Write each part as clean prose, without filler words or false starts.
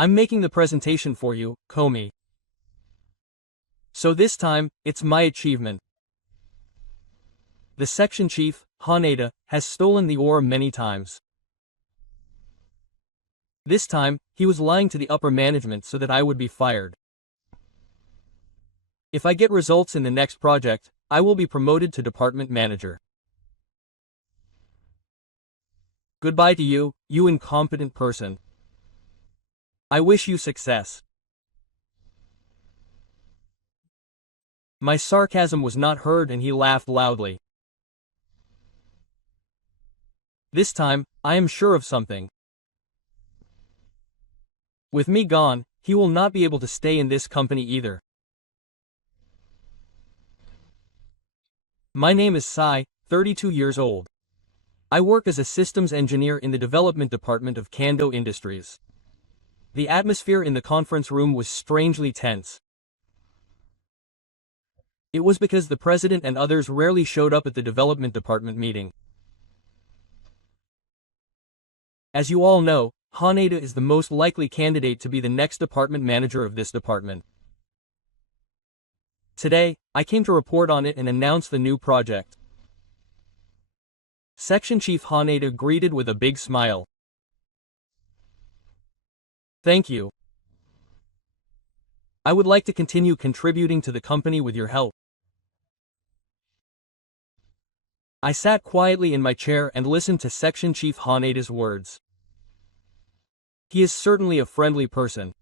I'm making the presentation for you, Komi. So this time, it's my achievement. The section chief, Haneda, has stolen the ore many times. This time, he was lying to the upper management so that I would be fired. If I get results in the next project, I will be promoted to department manager. Goodbye to you, you incompetent person. I wish you success. My sarcasm was not heard and he laughed loudly. This time, I am sure of something. With me gone, he will not be able to stay in this company either. My name is Sai, 32 years old. I work as a systems engineer in the development department of Kando Industries. The atmosphere in the conference room was strangely tense. It was because the president and others rarely showed up at the development department meeting. As you all know, Haneda is the most likely candidate to be the next department manager of this department. Today, I came to report on it and announce the new project. Section Chief Haneda greeted with a big smile. Thank you. I would like to continue contributing to the company with your help. I sat quietly in my chair and listened to Section Chief Haneda's words. He is certainly a friendly person.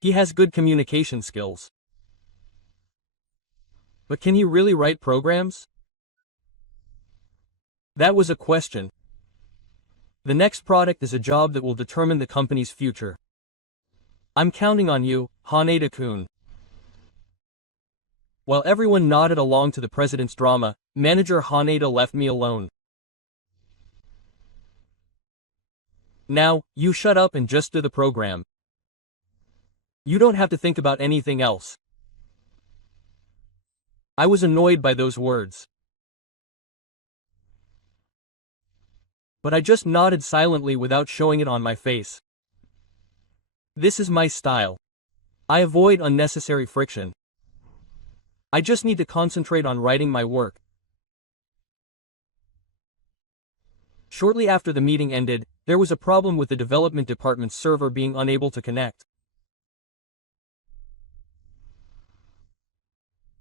He has good communication skills. But can he really write programs? That was a question. The next product is a job that will determine the company's future. I'm counting on you, Haneda-kun. While everyone nodded along to the president's drama, Manager Haneda left me alone. Now, you shut up and just do the program. You don't have to think about anything else. I was annoyed by those words. But I just nodded silently without showing it on my face. This is my style. I avoid unnecessary friction. I just need to concentrate on writing my work. Shortly after the meeting ended, there was a problem with the development department's server being unable to connect.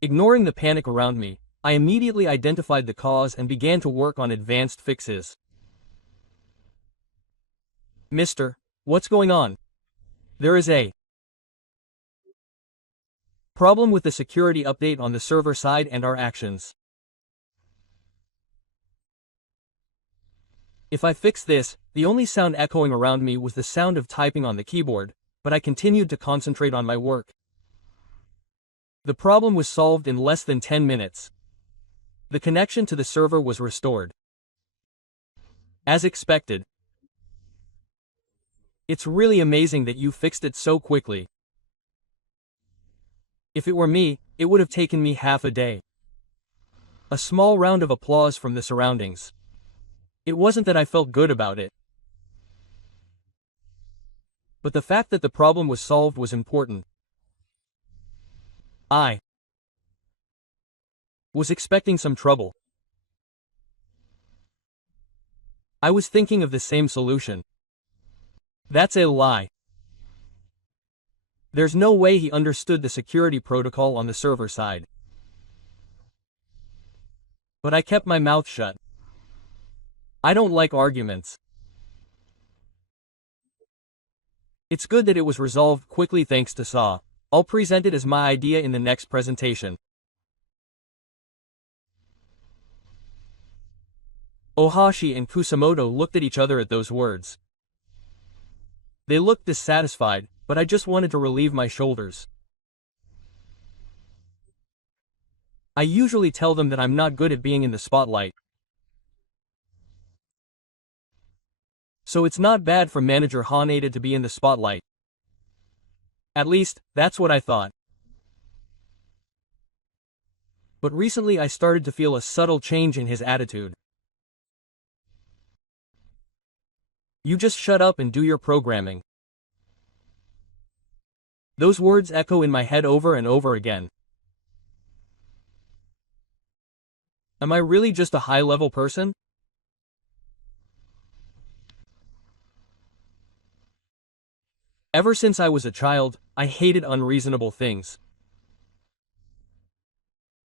Ignoring the panic around me, I immediately identified the cause and began to work on advanced fixes. Mister, what's going on? There is a problem with the security update on the server side and our actions. If I fix this, the only sound echoing around me was the sound of typing on the keyboard, but I continued to concentrate on my work. The problem was solved in less than 10 minutes. The connection to the server was restored. As expected. It's really amazing that you fixed it so quickly. If it were me, it would have taken me half a day. A small round of applause from the surroundings. It wasn't that I felt good about it. But the fact that the problem was solved was important. I was expecting some trouble. I was thinking of the same solution. That's a lie. There's no way he understood the security protocol on the server side. But I kept my mouth shut. I don't like arguments. It's good that it was resolved quickly thanks to Saw. I'll present it as my idea in the next presentation. Ohashi and Kusamoto looked at each other at those words. They looked dissatisfied, but I just wanted to relieve my shoulders. I usually tell them that I'm not good at being in the spotlight. So it's not bad for Manager Haneda to be in the spotlight. At least, that's what I thought. But recently I started to feel a subtle change in his attitude. You just shut up and do your programming. Those words echo in my head over and over again. Am I really just a high-level person? Ever since I was a child, I hated unreasonable things.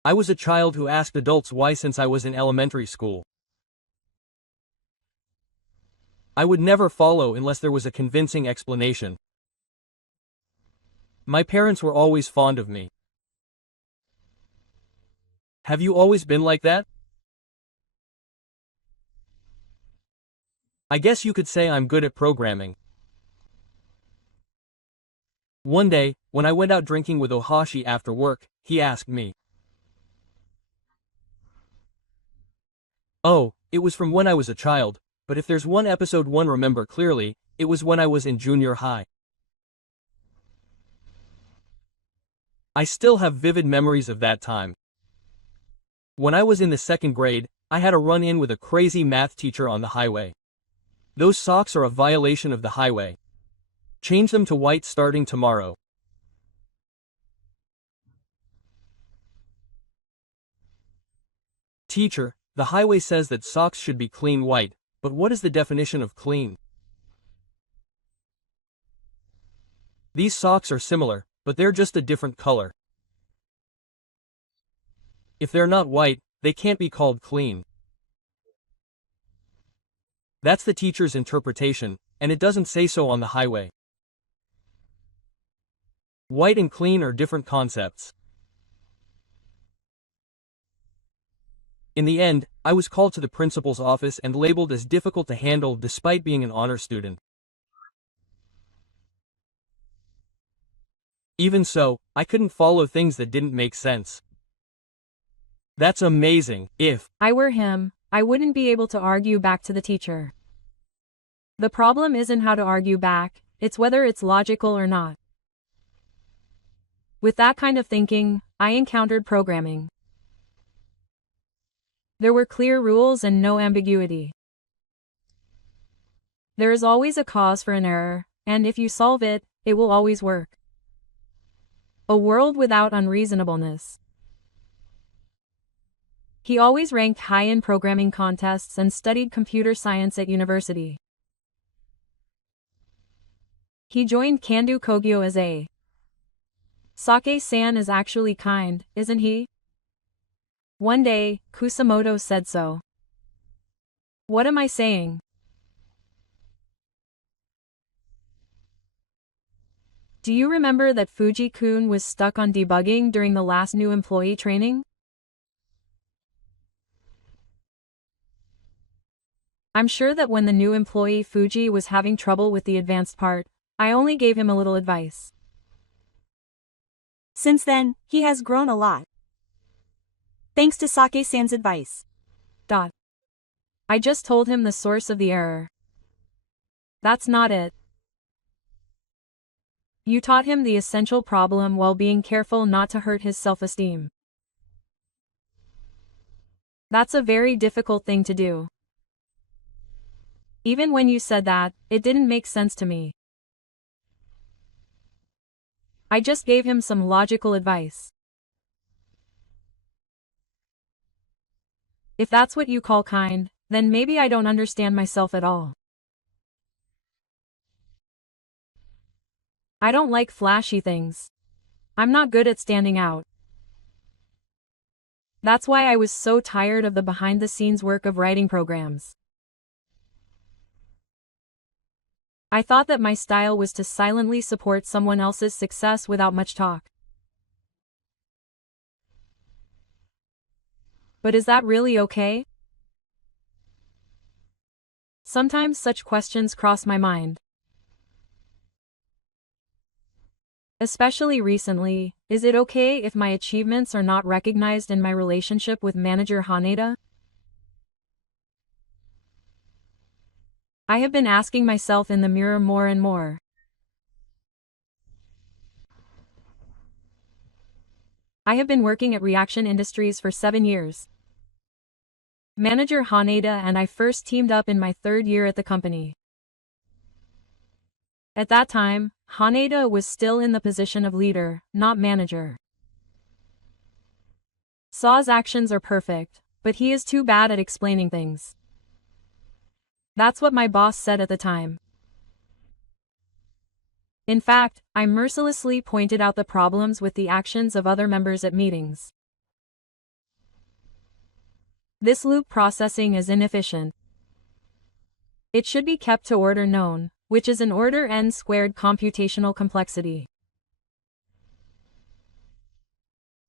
I was a child who asked adults why since I was in elementary school. I would never follow unless there was a convincing explanation. My parents were always fond of me. Have you always been like that? I guess you could say I'm good at programming. One day, when I went out drinking with Ohashi after work, he asked me. Oh, it was from when I was a child, but if there's one episode one remember clearly, it was when I was in junior high. I still have vivid memories of that time. When I was in the second grade, I had a run-in with a crazy math teacher on the highway. Those socks are a violation of the highway. Change them to white starting tomorrow. Teacher, the highway says that socks should be clean white, but what is the definition of clean? These socks are similar, but they're just a different color. If they're not white, they can't be called clean. That's the teacher's interpretation, and it doesn't say so on the highway. White and clean are different concepts. In the end, I was called to the principal's office and labeled as difficult to handle despite being an honor student. Even so, I couldn't follow things that didn't make sense. That's amazing. If I were him, I wouldn't be able to argue back to the teacher. The problem isn't how to argue back, it's whether it's logical or not. With that kind of thinking, I encountered programming. There were clear rules and no ambiguity. There is always a cause for an error, and if you solve it, it will always work. A world without unreasonableness. He always ranked high in programming contests and studied computer science at university. He joined Kando Kogyo as a Sake-san is actually kind, isn't he? One day, Kusamoto said so. What am I saying? Do you remember that Fuji-kun was stuck on debugging during the last new employee training? I'm sure that when the new employee Fuji was having trouble with the advanced part, I only gave him a little advice. Since then, he has grown a lot. Thanks to Sake-san's advice. I just told him the source of the error. That's not it. You taught him the essential problem while being careful not to hurt his self-esteem. That's a very difficult thing to do. Even when you said that, it didn't make sense to me. I just gave him some logical advice. If that's what you call kind, then maybe I don't understand myself at all. I don't like flashy things. I'm not good at standing out. That's why I was so tired of the behind-the-scenes work of writing programs. I thought that my style was to silently support someone else's success without much talk. But is that really okay? Sometimes such questions cross my mind. Especially recently, is it okay if my achievements are not recognized in my relationship with manager Haneda? I have been asking myself in the mirror more and more. I have been working at Reaction Industries for 7 years. Manager Haneda and I first teamed up in my 3rd year at the company. At that time, Haneda was still in the position of leader, not manager. Saw's actions are perfect, but he is too bad at explaining things. That's what my boss said at the time. In fact, I mercilessly pointed out the problems with the actions of other members at meetings. This loop processing is inefficient. It should be kept to order known, which is an order n squared computational complexity.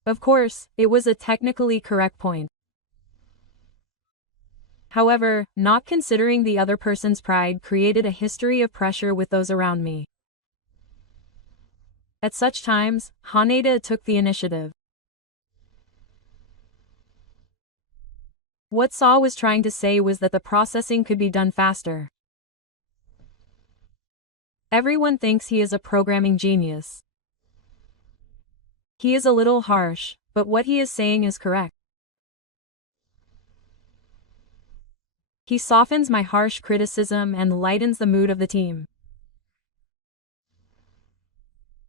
Of course, it was a technically correct point. However, not considering the other person's pride created a history of pressure with those around me. At such times, Haneda took the initiative. What Saw was trying to say was that the processing could be done faster. Everyone thinks he is a programming genius. He is a little harsh, but what he is saying is correct. He softens my harsh criticism and lightens the mood of the team.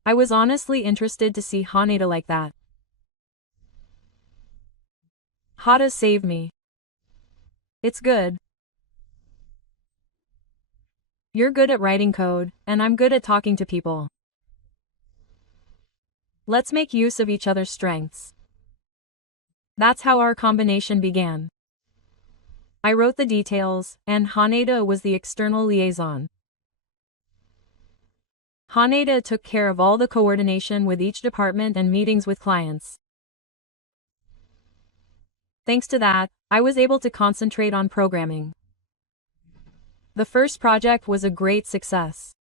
I was honestly interested to see Haneda like that. Hada saved me. It's good. You're good at writing code, and I'm good at talking to people. Let's make use of each other's strengths. That's how our combination began. I wrote the details, and Haneda was the external liaison. Haneda took care of all the coordination with each department and meetings with clients. Thanks to that, I was able to concentrate on programming. The first project was a great success.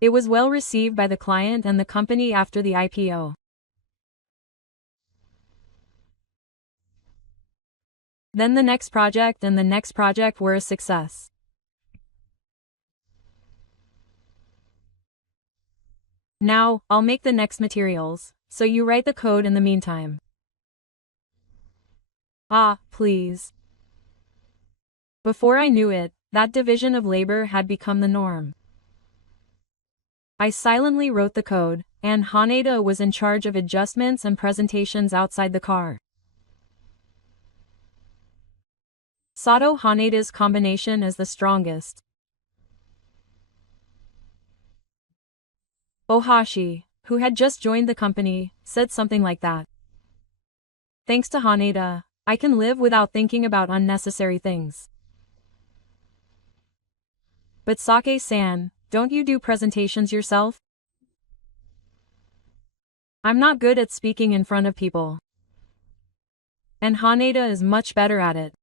It was well received by the client and the company after the IPO. Then the next project and the next project were a success. Now, I'll make the next materials, so you write the code in the meantime. Ah, please. Before I knew it, that division of labor had become the norm. I silently wrote the code, and Haneda was in charge of adjustments and presentations outside the car. Sato Haneda's combination is the strongest. Ohashi, who had just joined the company, said something like that. Thanks to Haneda, I can live without thinking about unnecessary things. But Sake-san, don't you do presentations yourself? I'm not good at speaking in front of people. And Haneda is much better at it.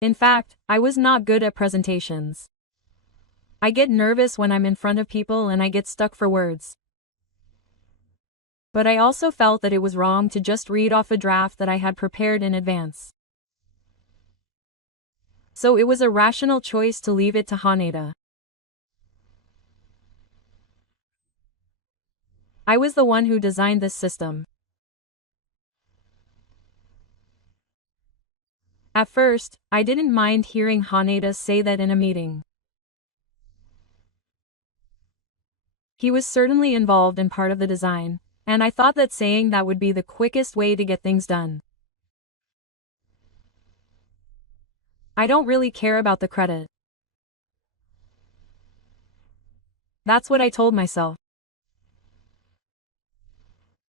In fact, I was not good at presentations. I get nervous when I'm in front of people and I get stuck for words. But I also felt that it was wrong to just read off a draft that I had prepared in advance. So it was a rational choice to leave it to Haneda. I was the one who designed this system. At first, I didn't mind hearing Haneda say that in a meeting. He was certainly involved in part of the design, and I thought that saying that would be the quickest way to get things done. I don't really care about the credit. That's what I told myself.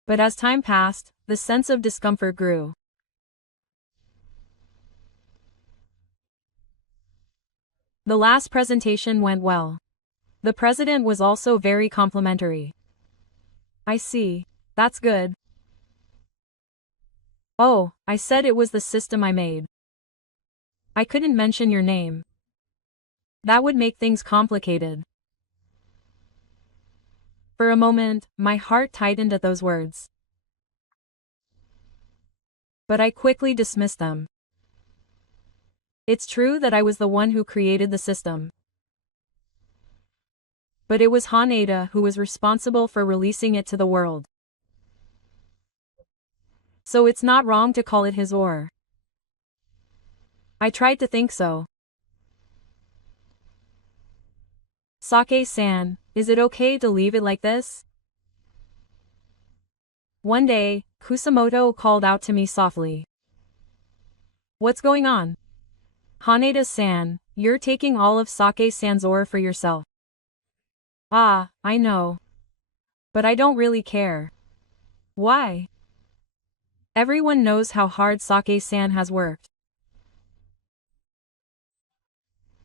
But as time passed, the sense of discomfort grew. The last presentation went well. The president was also very complimentary. I see. That's good. Oh, I said it was the system I made. I couldn't mention your name. That would make things complicated. For a moment, my heart tightened at those words. But I quickly dismissed them. It's true that I was the one who created the system. But it was Haneda who was responsible for releasing it to the world. So it's not wrong to call it his or. I tried to think so. Sake-san, is it okay to leave it like this? One day, Kusamoto called out to me softly. What's going on? Haneda-san, you're taking all of Sake-san's ore for yourself. Ah, I know. But I don't really care. Why? Everyone knows how hard Sake-san has worked.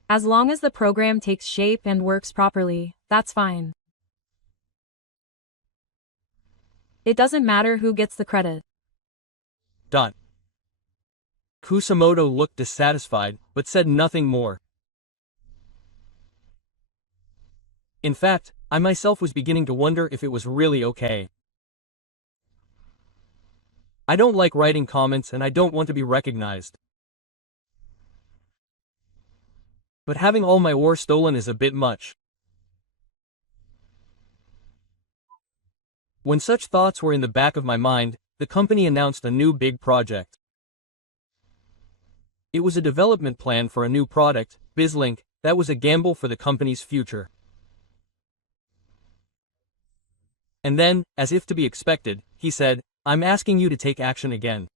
As long as the program takes shape and works properly, that's fine. It doesn't matter who gets the credit. Kusamoto looked dissatisfied, but said nothing more. In fact, I myself was beginning to wonder if it was really okay. I don't like writing comments and I don't want to be recognized. But having all my ore stolen is a bit much. When such thoughts were in the back of my mind, the company announced a new big project. It was a development plan for a new product, BizLink, that was a gamble for the company's future. And then, as if to be expected, he said, I'm asking you to take action again.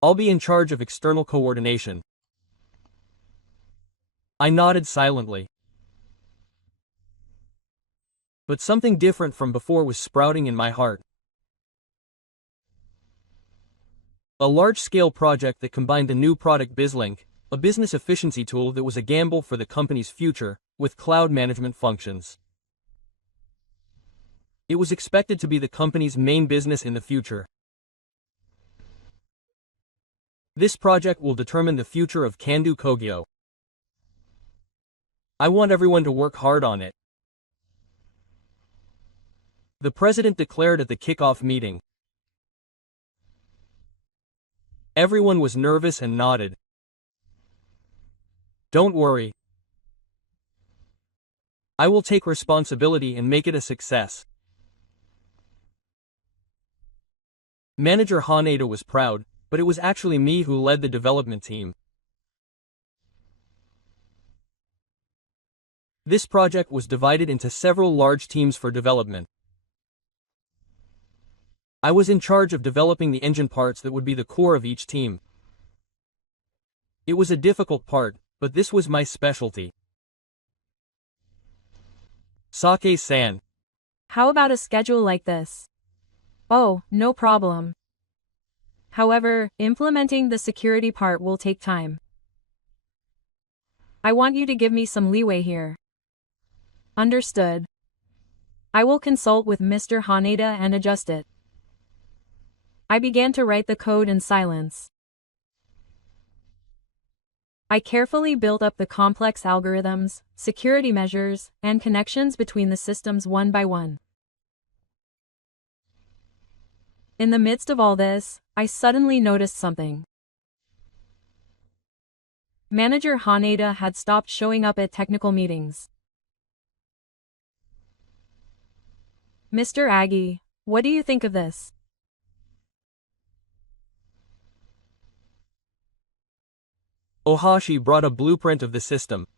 I'll be in charge of external coordination. I nodded silently. But something different from before was sprouting in my heart. A large-scale project that combined a new product BizLink, a business efficiency tool that was a gamble for the company's future, with cloud management functions. It was expected to be the company's main business in the future. This project will determine the future of Kandu Kogyo. I want everyone to work hard on it. The president declared at the kickoff meeting. Everyone was nervous and nodded. Don't worry. I will take responsibility and make it a success. Manager Haneda was proud, but it was actually me who led the development team. This project was divided into several large teams for development. I was in charge of developing the engine parts that would be the core of each team. It was a difficult part, but this was my specialty. Sake-san. How about a schedule like this? Oh, no problem. However, implementing the security part will take time. I want you to give me some leeway here. Understood. I will consult with Mr. Haneda and adjust it. I began to write the code in silence. I carefully built up the complex algorithms, security measures, and connections between the systems one by one. In the midst of all this, I suddenly noticed something. Manager Haneda had stopped showing up at technical meetings. Mr. Agi, what do you think of this? Ohashi brought a blueprint of the system.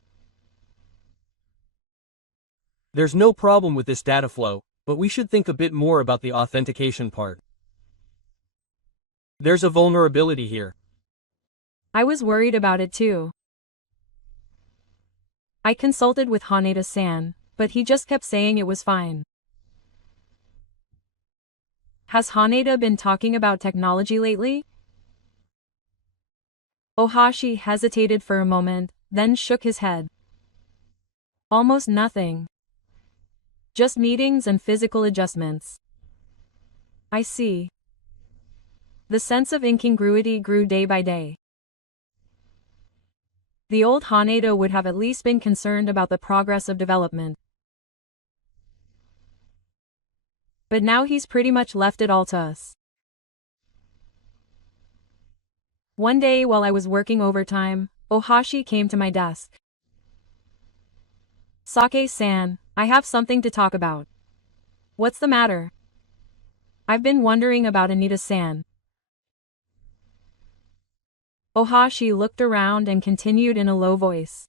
There's no problem with this data flow, but we should think a bit more about the authentication part. There's a vulnerability here. I was worried about it too. I consulted with Haneda-san, but he just kept saying it was fine. Has Haneda been talking about technology lately? Ohashi hesitated for a moment, then shook his head. Almost nothing. Just meetings and physical adjustments. I see. The sense of incongruity grew day by day. The old Haneda would have at least been concerned about the progress of development. But now he's pretty much left it all to us. One day while I was working overtime, Ohashi came to my desk. Sake-san, I have something to talk about. What's the matter? I've been wondering about Anita-san. Ohashi looked around and continued in a low voice.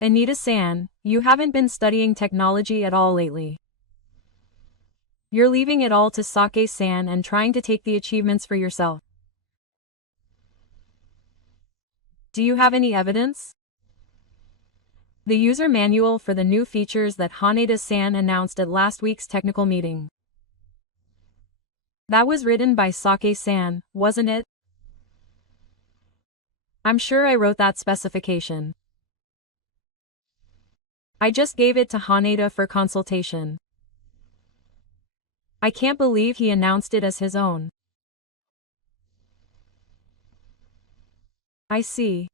Anita-san, you haven't been studying technology at all lately. You're leaving it all to Sake-san and trying to take the achievements for yourself. Do you have any evidence? The user manual for the new features that Haneda-san announced at last week's technical meeting. That was written by Sake-san, wasn't it? I'm sure I wrote that specification. I just gave it to Haneda for consultation. I can't believe he announced it as his own. I see.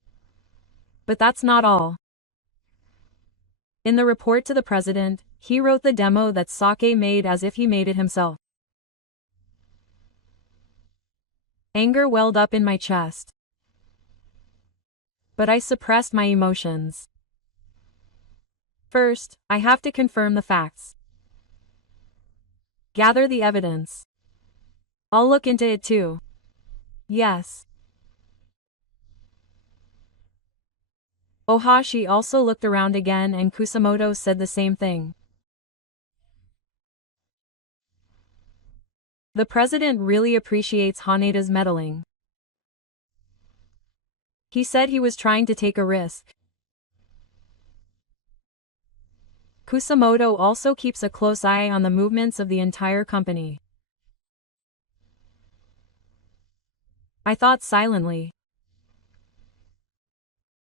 But that's not all. In the report to the president, he wrote the demo that Sake made as if he made it himself. Anger welled up in my chest. But I suppressed my emotions. First, I have to confirm the facts. Gather the evidence. I'll look into it too. Yes. Ohashi also looked around again and Kusamoto said the same thing. The president really appreciates Haneda's meddling. He said he was trying to take a risk. Kusamoto also keeps a close eye on the movements of the entire company. I thought silently.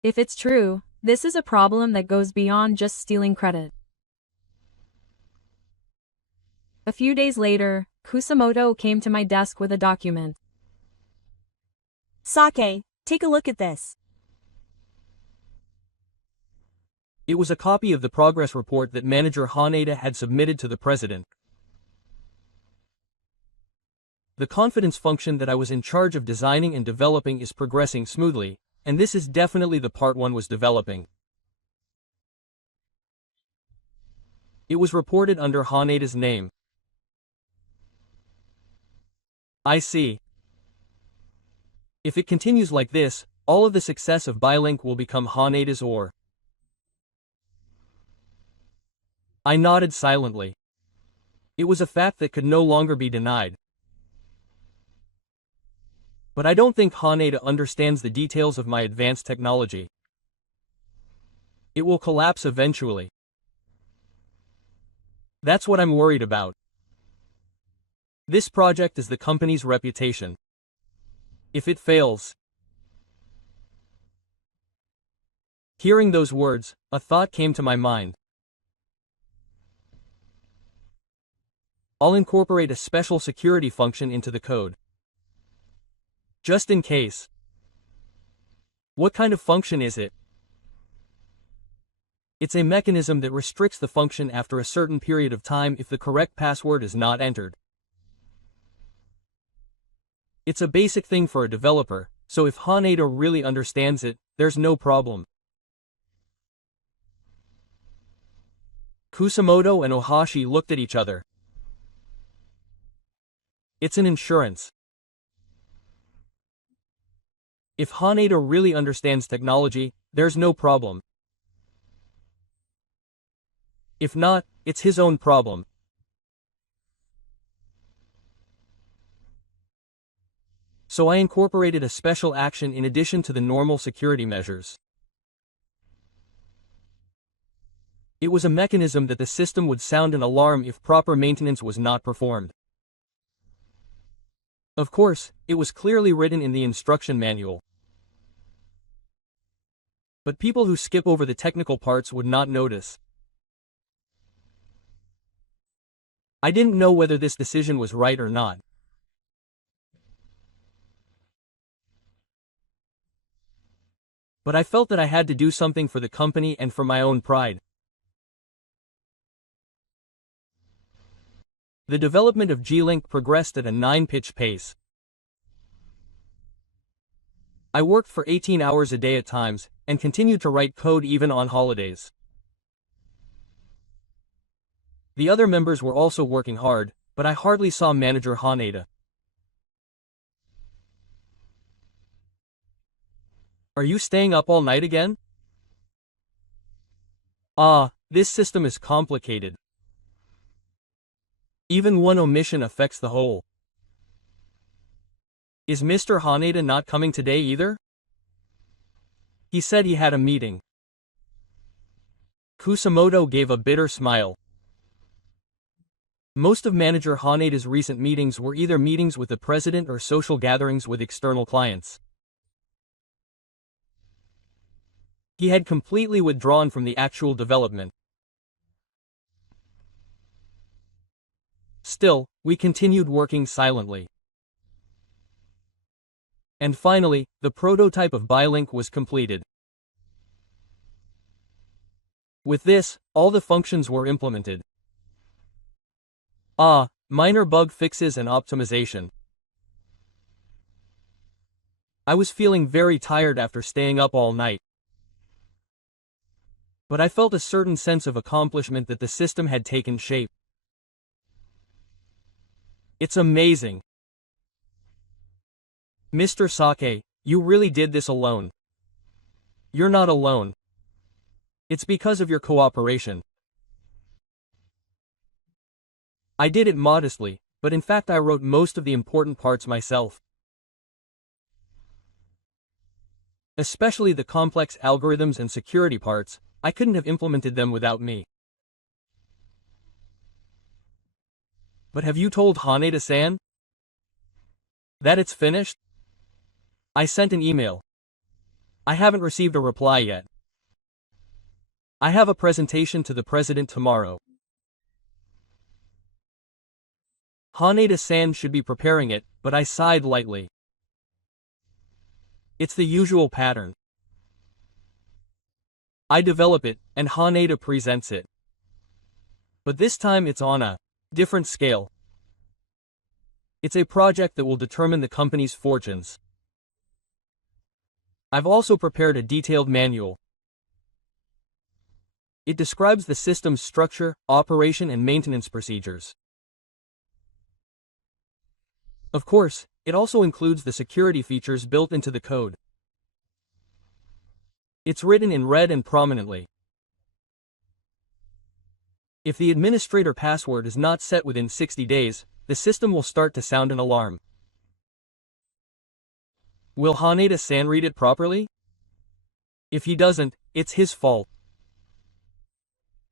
If it's true, this is a problem that goes beyond just stealing credit. A few days later, Kusamoto came to my desk with a document. Sake, take a look at this. It was a copy of the progress report that manager Haneda had submitted to the president. The confidence function that I was in charge of designing and developing is progressing smoothly, and this is definitely the part one was developing. It was reported under Haneda's name. I see. If it continues like this, all of the success of Bylink will become Haneda's or. I nodded silently. It was a fact that could no longer be denied. But I don't think Haneda understands the details of my advanced technology. It will collapse eventually. That's what I'm worried about. This project is the company's reputation. If it fails. Hearing those words, a thought came to my mind. I'll incorporate a special security function into the code. Just in case. What kind of function is it? It's a mechanism that restricts the function after a certain period of time if the correct password is not entered. It's a basic thing for a developer, so if Haneda really understands it, there's no problem. Kusamoto and Ohashi looked at each other. It's an insurance. If Haneda really understands technology, there's no problem. If not, it's his own problem. So I incorporated a special action in addition to the normal security measures. It was a mechanism that the system would sound an alarm if proper maintenance was not performed. Of course, it was clearly written in the instruction manual. But people who skip over the technical parts would not notice. I didn't know whether this decision was right or not. But I felt that I had to do something for the company and for my own pride. The development of G-Link progressed at a 9-pitch pace. I worked for 18 hours a day at times, and continued to write code even on holidays. The other members were also working hard, but I hardly saw manager Haneda. Are you staying up all night again? Ah, this system is complicated. Even one omission affects the whole. Is Mr. Haneda not coming today either? He said he had a meeting. Kusamoto gave a bitter smile. Most of Manager Haneda's recent meetings were either meetings with the president or social gatherings with external clients. He had completely withdrawn from the actual development. Still, we continued working silently. And finally, the prototype of Bylink was completed. With this, all the functions were implemented. Ah, minor bug fixes and optimization. I was feeling very tired after staying up all night. But I felt a certain sense of accomplishment that the system had taken shape. It's amazing. Mr. Sake, you really did this alone. You're not alone. It's because of your cooperation. I did it modestly, but in fact I wrote most of the important parts myself. Especially the complex algorithms and security parts, I couldn't have implemented them without me. But have you told Haneda-san that it's finished? I sent an email. I haven't received a reply yet. I have a presentation to the president tomorrow. Haneda-san should be preparing it, but I sighed lightly. It's the usual pattern. I develop it, and Haneda presents it. But this time it's on a different scale. It's a project that will determine the company's fortunes. I've also prepared a detailed manual. It describes the system's structure, operation and maintenance procedures. Of course, it also includes the security features built into the code. It's written in red and prominently. If the administrator password is not set within 60 days, the system will start to sound an alarm. Will Haneda-san read it properly? If he doesn't, it's his fault.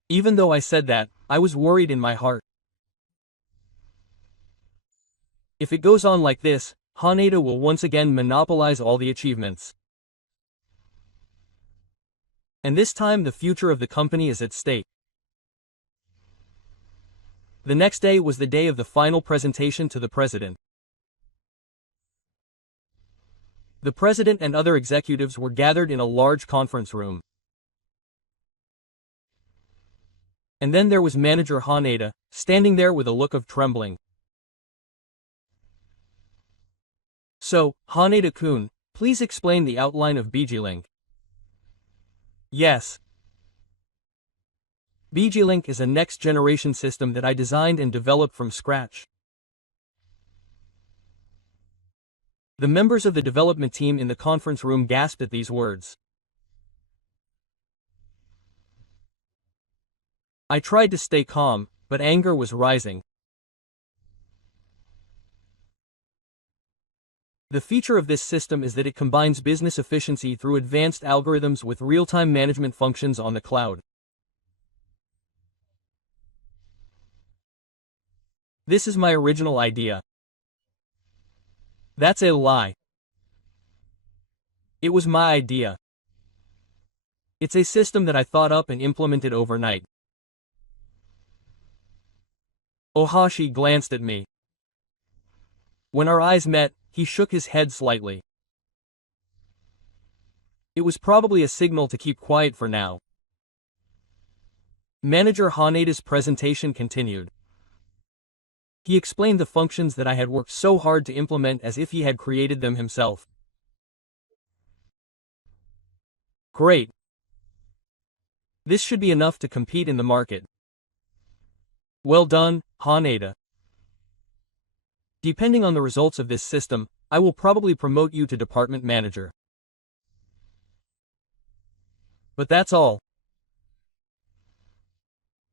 Even though I said that, I was worried in my heart. If it goes on like this, Haneda will once again monopolize all the achievements. And this time the future of the company is at stake. The next day was the day of the final presentation to the president. The president and other executives were gathered in a large conference room. And then there was Manager Haneda, standing there with a look of trembling. So, Haneda-kun, please explain the outline of BG-Link. Yes. BG-Link is a next-generation system that I designed and developed from scratch. The members of the development team in the conference room gasped at these words. I tried to stay calm, but anger was rising. The feature of this system is that it combines business efficiency through advanced algorithms with real-time management functions on the cloud. This is my original idea. That's a lie. It was my idea. It's a system that I thought up and implemented overnight. Ohashi glanced at me. When our eyes met, he shook his head slightly. It was probably a signal to keep quiet for now. Manager Haneda's presentation continued. He explained the functions that I had worked so hard to implement as if he had created them himself. Great. This should be enough to compete in the market. Well done, Haneda. Depending on the results of this system, I will probably promote you to department manager. But that's all.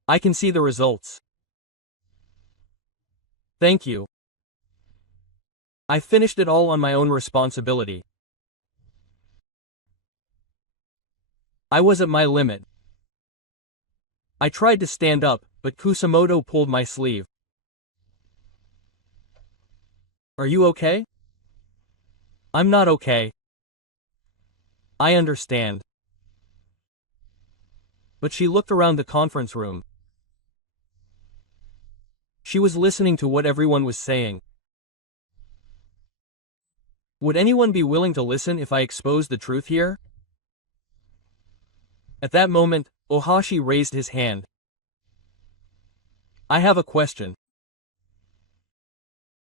I can see the results. Thank you. I finished it all on my own responsibility. I was at my limit. I tried to stand up, but Kusamoto pulled my sleeve. Are you okay? I'm not okay. I understand. But she looked around the conference room. She was listening to what everyone was saying. Would anyone be willing to listen if I exposed the truth here? At that moment, Ohashi raised his hand. I have a question.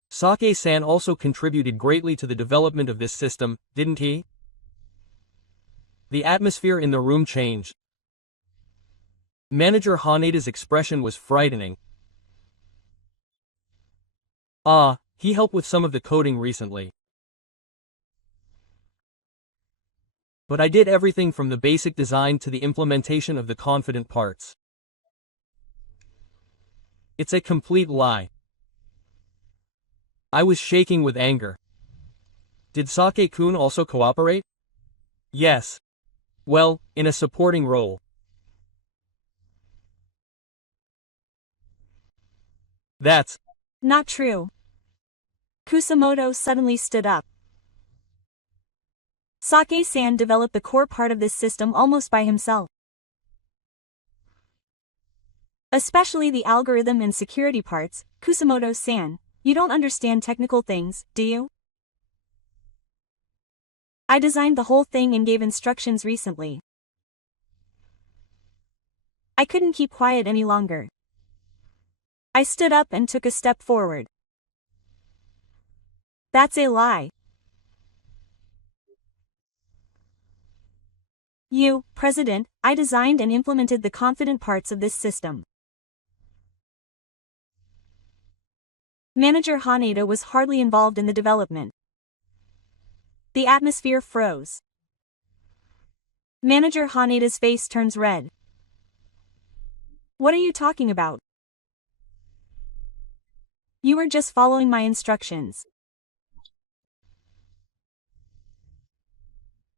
Sake-san also contributed greatly to the development of this system, didn't he? The atmosphere in the room changed. Manager Haneda's expression was frightening. He helped with some of the coding recently. But I did everything from the basic design to the implementation of the confident parts. It's a complete lie. I was shaking with anger. Did Sake-kun also cooperate? Yes. Well, in a supporting role. That's Not true. Kusamoto suddenly stood up. Sake-san developed the core part of this system almost by himself. Especially the algorithm and security parts. Kusamoto-san, you don't understand technical things, do you? I designed the whole thing and gave instructions recently. I couldn't keep quiet any longer. I stood up and took a step forward. That's a lie. You, President, I designed and implemented the confident parts of this system. Manager Haneda was hardly involved in the development. The atmosphere froze. Manager Haneda's face turns red. What are you talking about? You were just following my instructions.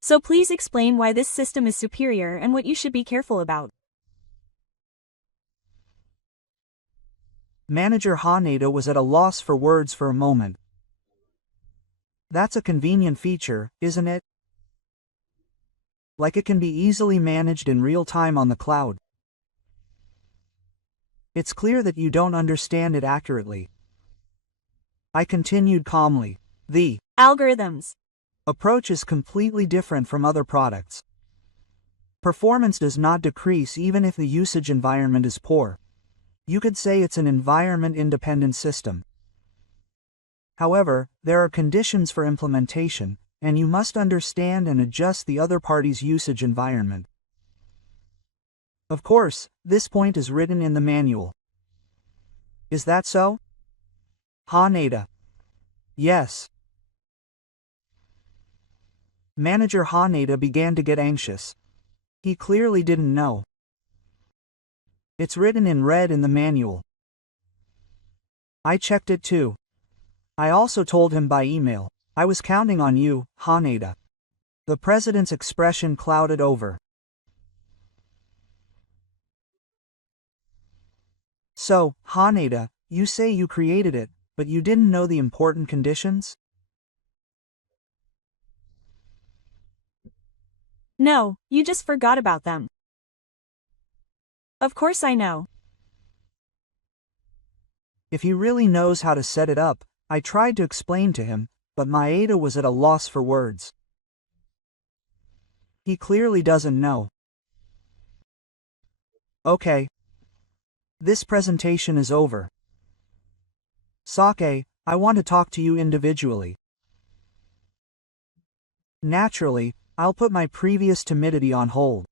So please explain why this system is superior and what you should be careful about. Manager Haneda was at a loss for words for a moment. That's a convenient feature, isn't it? Like it can be easily managed in real time on the cloud. It's clear that you don't understand it accurately. I continued calmly. The Algorithms approach is completely different from other products. Performance does not decrease even if the usage environment is poor. You could say it's an environment-independent system. However, there are conditions for implementation, and you must understand and adjust the other party's usage environment. Of course, this point is written in the manual. Is that so? Haneda. Yes. Manager Haneda began to get anxious. He clearly didn't know. It's written in red in the manual. I checked it too. I also told him by email. I was counting on you, Haneda. The president's expression clouded over. So, Haneda, you say you created it, but you didn't know the important conditions? No, you just forgot about them. Of course I know. If he really knows how to set it up, I tried to explain to him, but Maeda was at a loss for words. He clearly doesn't know. Okay. This presentation is over. Sake, I want to talk to you individually. Naturally, I'll put my previous timidity on hold.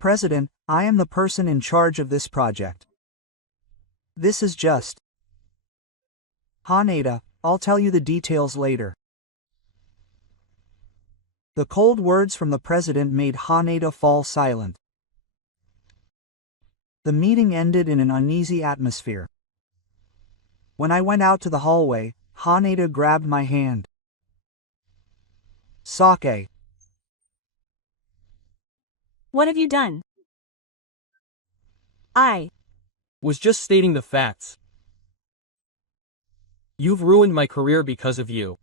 President, I am the person in charge of this project. This is just. Haneda, I'll tell you the details later. The cold words from the president made Haneda fall silent. The meeting ended in an uneasy atmosphere. When I went out to the hallway, Haneda grabbed my hand. Sake. What have you done? I Was just stating the facts. You've ruined my career because of you.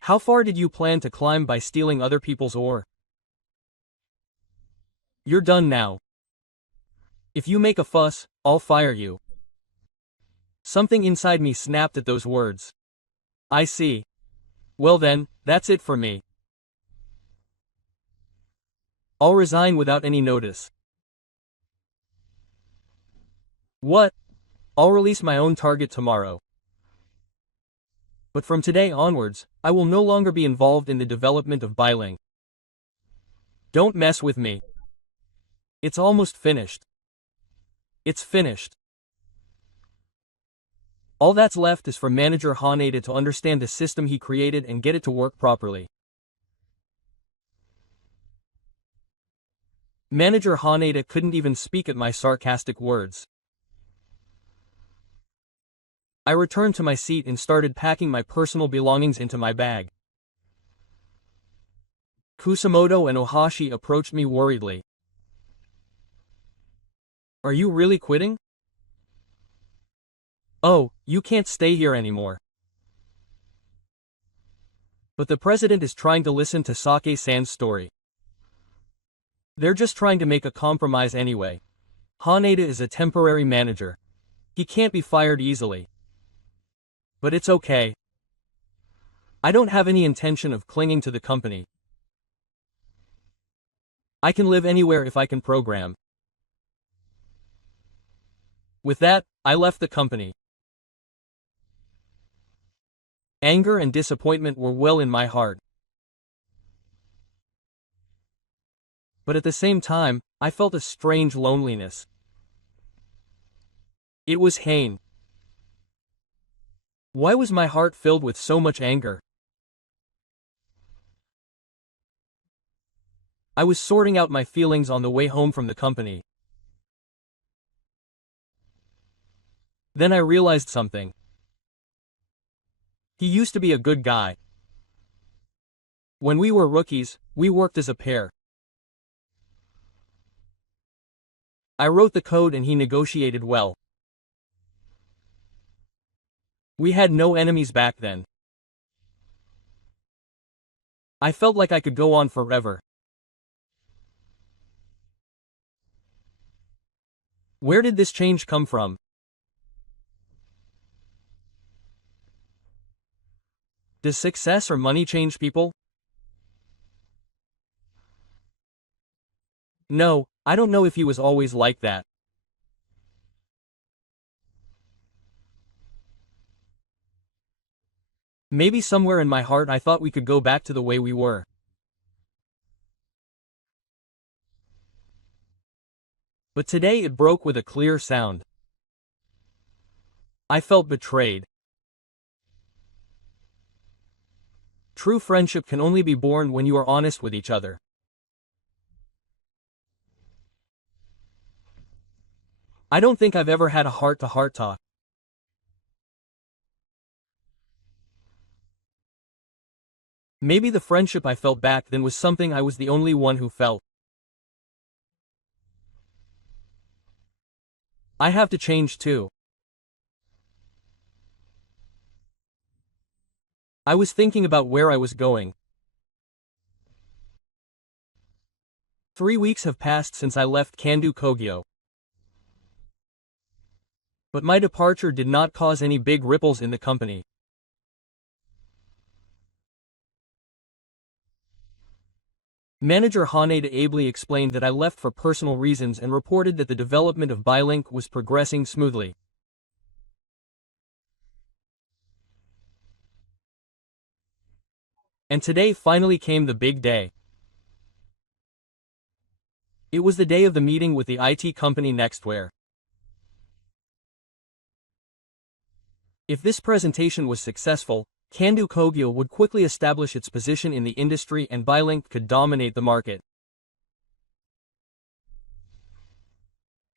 How far did you plan to climb by stealing other people's ore? You're done now. If you make a fuss, I'll fire you. Something inside me snapped at those words. I see. Well then, that's it for me. I'll resign without any notice. What? I'll release my own target tomorrow. But from today onwards, I will no longer be involved in the development of Biling. Don't mess with me. It's almost finished. It's finished. All that's left is for Manager Haneda to understand the system he created and get it to work properly. Manager Haneda couldn't even speak at my sarcastic words. I returned to my seat and started packing my personal belongings into my bag. Kusamoto and Ohashi approached me worriedly. Are you really quitting? Oh, you can't stay here anymore. But the president is trying to listen to Sake-san's story. They're just trying to make a compromise anyway. Haneda is a temporary manager. He can't be fired easily. But it's okay. I don't have any intention of clinging to the company. I can live anywhere if I can program. With that, I left the company. Anger and disappointment were well in my heart. But at the same time, I felt a strange loneliness. It was Hane. Why was my heart filled with so much anger? I was sorting out my feelings on the way home from the company. Then I realized something. He used to be a good guy. When we were rookies, we worked as a pair. I wrote the code and he negotiated well. We had no enemies back then. I felt like I could go on forever. Where did this change come from? Does success or money change people? No, I don't know if he was always like that. Maybe somewhere in my heart I thought we could go back to the way we were. But today it broke with a clear sound. I felt betrayed. True friendship can only be born when you are honest with each other. I don't think I've ever had a heart-to-heart talk. Maybe the friendship I felt back then was something I was the only one who felt. I have to change too. I was thinking about where I was going. 3 weeks have passed since I left Kandu Kogyo. But my departure did not cause any big ripples in the company. Manager Haneda ably explained that I left for personal reasons and reported that the development of Bilink was progressing smoothly. And today finally came the big day. It was the day of the meeting with the IT company Nextware. If this presentation was successful, Kandu Kogyo would quickly establish its position in the industry and Bilink could dominate the market.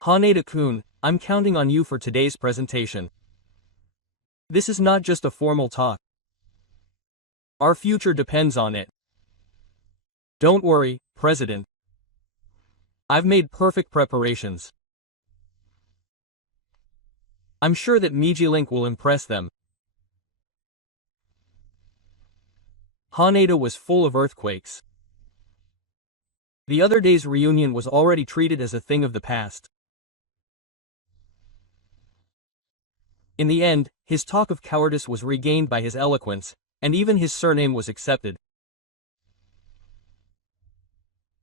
Haneda-kun, I'm counting on you for today's presentation. This is not just a formal talk. Our future depends on it. Don't worry, President. I've made perfect preparations. I'm sure that Mijilink will impress them. Haneda was full of earthquakes. The other day's reunion was already treated as a thing of the past. In the end, his talk of cowardice was regained by his eloquence, and even his surname was accepted.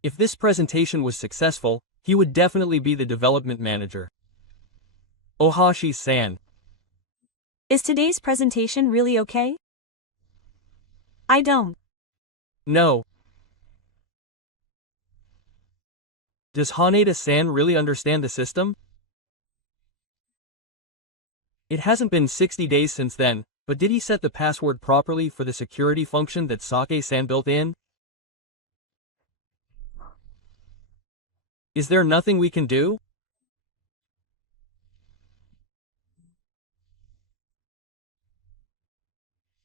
If this presentation was successful, he would definitely be the development manager. Ohashi-san. Is today's presentation really okay? I don't. No. Does Haneda-san really understand the system? It hasn't been 60 days since then, but did he set the password properly for the security function that Sake-san built in? Is there nothing we can do?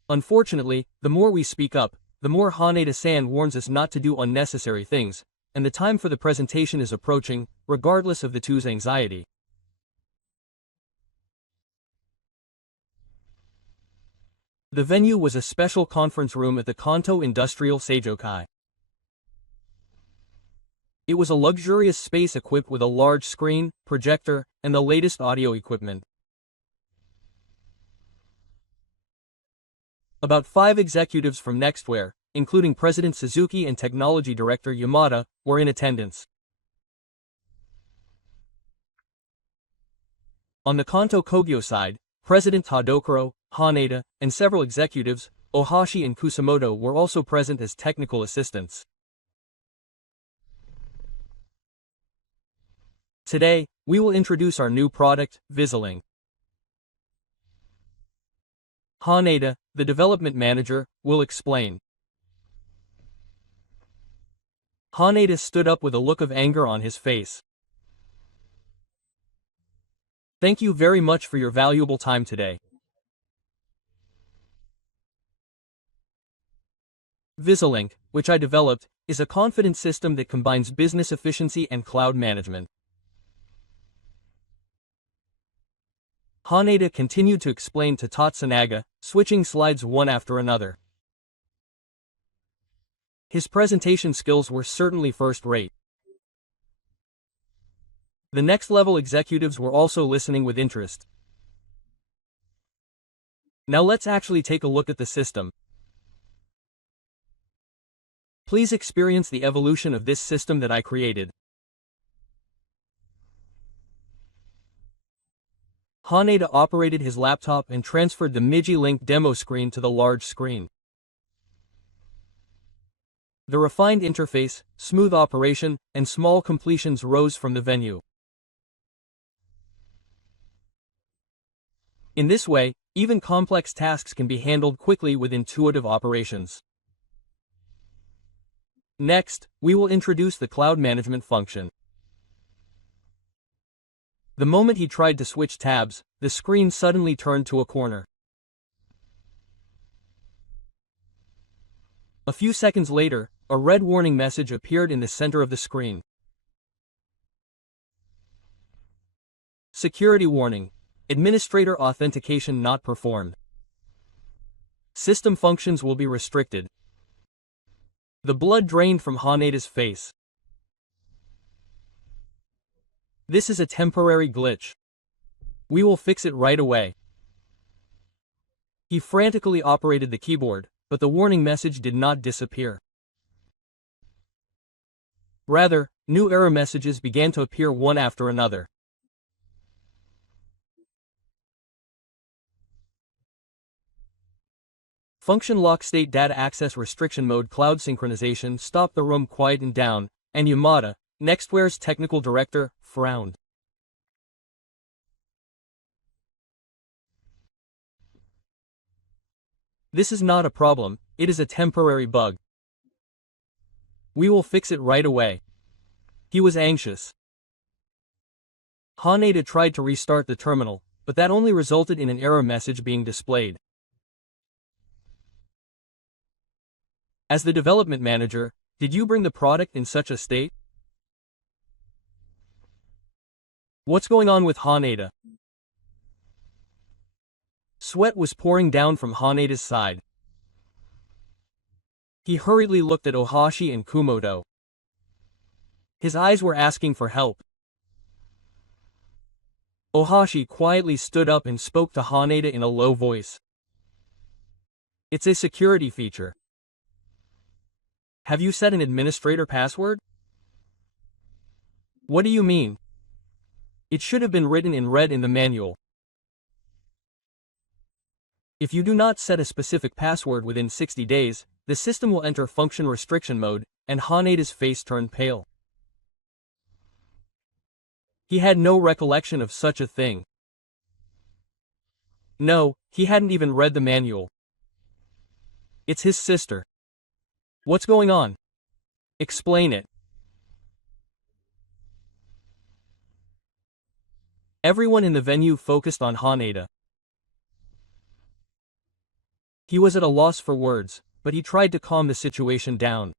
Unfortunately, the more we speak up, the more Haneda-san warns us not to do unnecessary things, and the time for the presentation is approaching, regardless of the two's anxiety. The venue was a special conference room at the Kanto Industrial Seijokai. It was a luxurious space equipped with a large screen, projector, and the latest audio equipment. About 5 executives from Nextware, including President Suzuki and Technology Director Yamada, were in attendance. On the Kanto Kogyo side, President Tadokuro, Haneda, and several executives, Ohashi and Kusamoto, were also present as technical assistants. Today, we will introduce our new product, Visalink. Haneda, the development manager, will explain. Haneda stood up with a look of anger on his face. Thank you very much for your valuable time today. Visalink, which I developed, is a confidence system that combines business efficiency and cloud management. Haneda continued to explain to Tatsunaga, switching slides one after another. His presentation skills were certainly first-rate. The next-level executives were also listening with interest. Now let's actually take a look at the system. Please experience the evolution of this system that I created. Haneda operated his laptop and transferred the Mijilink demo screen to the large screen. The refined interface, smooth operation, and small completions rose from the venue. In this way, even complex tasks can be handled quickly with intuitive operations. Next, we will introduce the cloud management function. The moment he tried to switch tabs, the screen suddenly turned to a corner. A few seconds later, a red warning message appeared in the center of the screen. Security warning. Administrator authentication not performed. System functions will be restricted. The blood drained from Haneda's face. This is a temporary glitch. We will fix it right away. He frantically operated the keyboard, but the warning message did not disappear. Rather, new error messages began to appear one after another. Function lock state data access restriction mode cloud synchronization stopped the room quietened down, and Yamada, Nextware's technical director, frowned. This is not a problem, it is a temporary bug. We will fix it right away. He was anxious. Haneda tried to restart the terminal, but that only resulted in an error message being displayed. As the development manager, did you bring the product in such a state? What's going on with Haneda? Sweat was pouring down from Haneda's side. He hurriedly looked at Ohashi and Kumoto. His eyes were asking for help. Ohashi quietly stood up and spoke to Haneda in a low voice. It's a security feature. Have you set an administrator password? What do you mean? It should have been written in red in the manual. If you do not set a specific password within 60 days, the system will enter function restriction mode, and Haneda's face turned pale. He had no recollection of such a thing. No, he hadn't even read the manual. It's his sister. What's going on? Explain it. Everyone in the venue focused on Haneda. He was at a loss for words, but he tried to calm the situation down.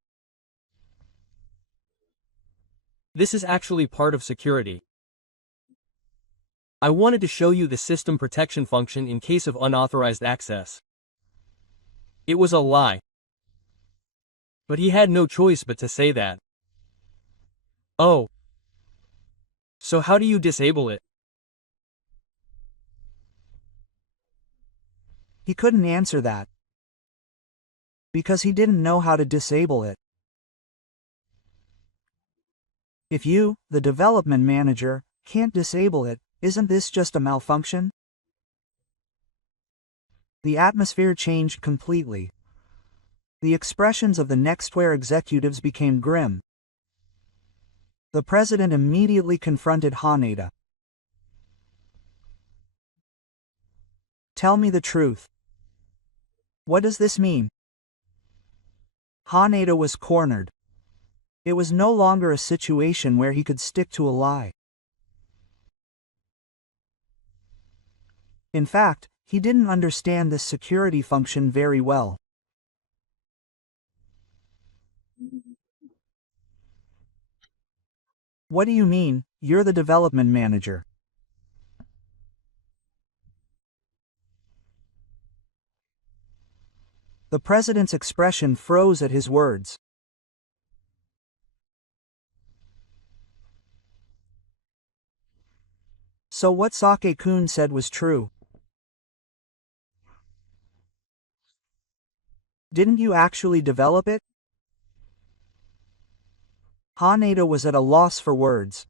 This is actually part of security. I wanted to show you the system protection function in case of unauthorized access. It was a lie. But he had no choice but to say that. Oh. So how do you disable it? He couldn't answer that. Because he didn't know how to disable it. If you, the development manager, can't disable it, isn't this just a malfunction? The atmosphere changed completely. The expressions of the Nextware executives became grim. The president immediately confronted Haneda. Tell me the truth. What does this mean? Haneda was cornered. It was no longer a situation where he could stick to a lie. In fact, he didn't understand this security function very well. What do you mean, you're the development manager? The president's expression froze at his words. So what Sake-kun said was true. Didn't you actually develop it? Haneda was at a loss for words.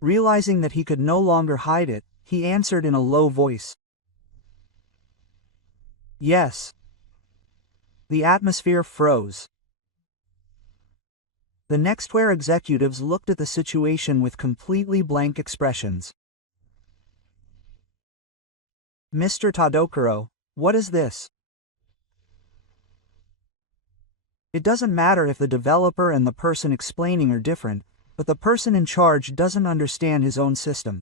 Realizing that he could no longer hide it, he answered in a low voice. Yes. The atmosphere froze. The Nextware executives looked at the situation with completely blank expressions. Mr. Tadokuro, what is this? It doesn't matter if the developer and the person explaining are different, but the person in charge doesn't understand his own system.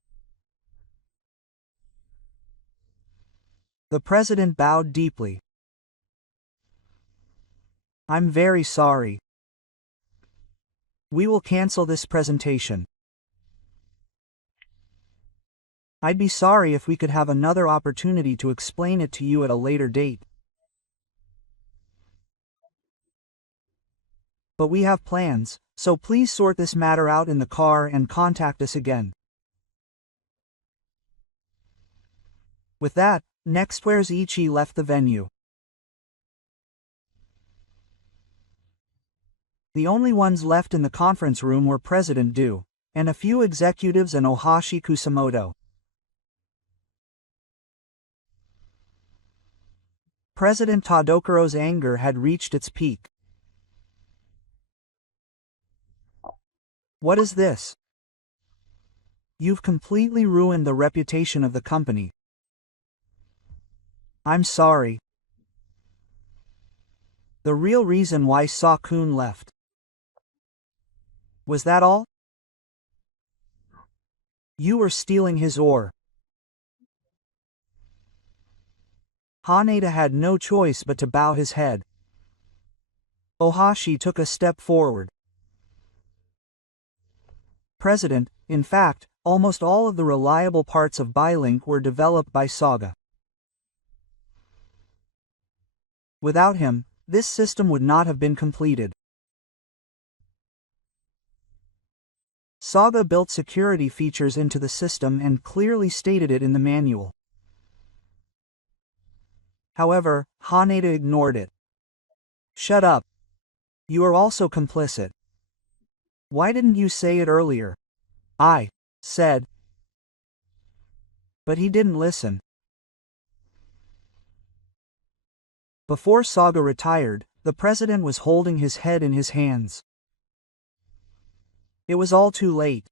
The president bowed deeply. I'm very sorry. We will cancel this presentation. I'd be sorry if we could have another opportunity to explain it to you at a later date. But we have plans, so please sort this matter out in the car and contact us again. With that, Nextware's Ichi left the venue. The only ones left in the conference room were President Du, and a few executives and Ohashi Kusamoto. President Tadokuro's anger had reached its peak. What is this? You've completely ruined the reputation of the company. I'm sorry. The real reason why Sa-kun left. Was that all? You were stealing his ore. Haneda had no choice but to bow his head. Ohashi took a step forward. President, in fact, almost all of the reliable parts of Bylink were developed by Saga. Without him, this system would not have been completed. Saga built security features into the system and clearly stated it in the manual. However, Haneda ignored it. Shut up. You are also complicit. Why didn't you say it earlier? I said. But he didn't listen. Before Saga retired, the president was holding his head in his hands. It was all too late.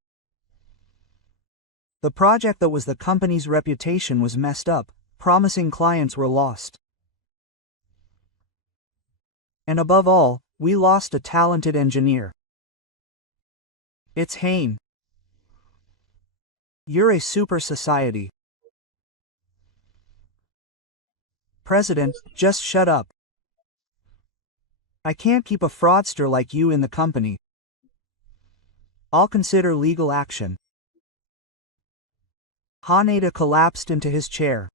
The project that was the company's reputation was messed up, promising clients were lost. And above all, we lost a talented engineer. It's Hane. You're a super society. President, just shut up. I can't keep a fraudster like you in the company. I'll consider legal action. Haneda collapsed into his chair.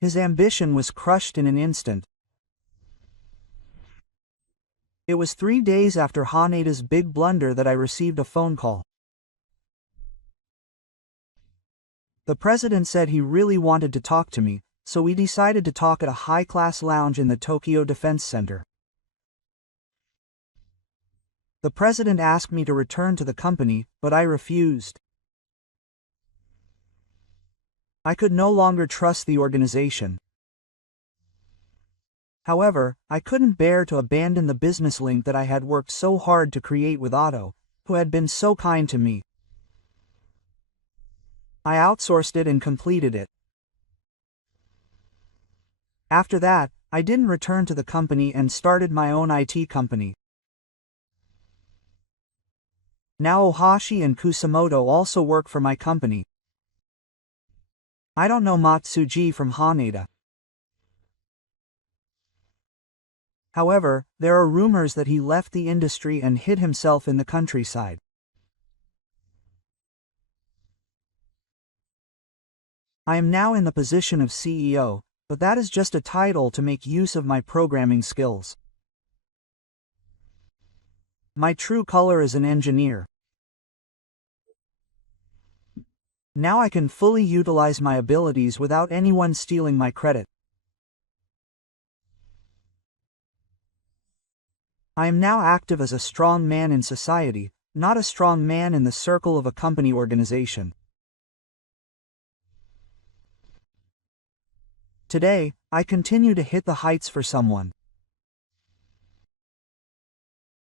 His ambition was crushed in an instant. It was 3 days after Haneda's big blunder that I received a phone call. The president said he really wanted to talk to me, so we decided to talk at a high-class lounge in the Tokyo Defense Center. The president asked me to return to the company, but I refused. I could no longer trust the organization. However, I couldn't bear to abandon the business link that I had worked so hard to create with Otto, who had been so kind to me. I outsourced it and completed it. After that, I didn't return to the company and started my own IT company. Now Ohashi and Kusamoto also work for my company. I don't know Matsuji from Haneda. However, there are rumors that he left the industry and hid himself in the countryside. I am now in the position of CEO, but that is just a title to make use of my programming skills. My true color is an engineer. Now I can fully utilize my abilities without anyone stealing my credit. I am now active as a strong man in society, not a strong man in the circle of a company organization. Today, I continue to hit the heights for someone.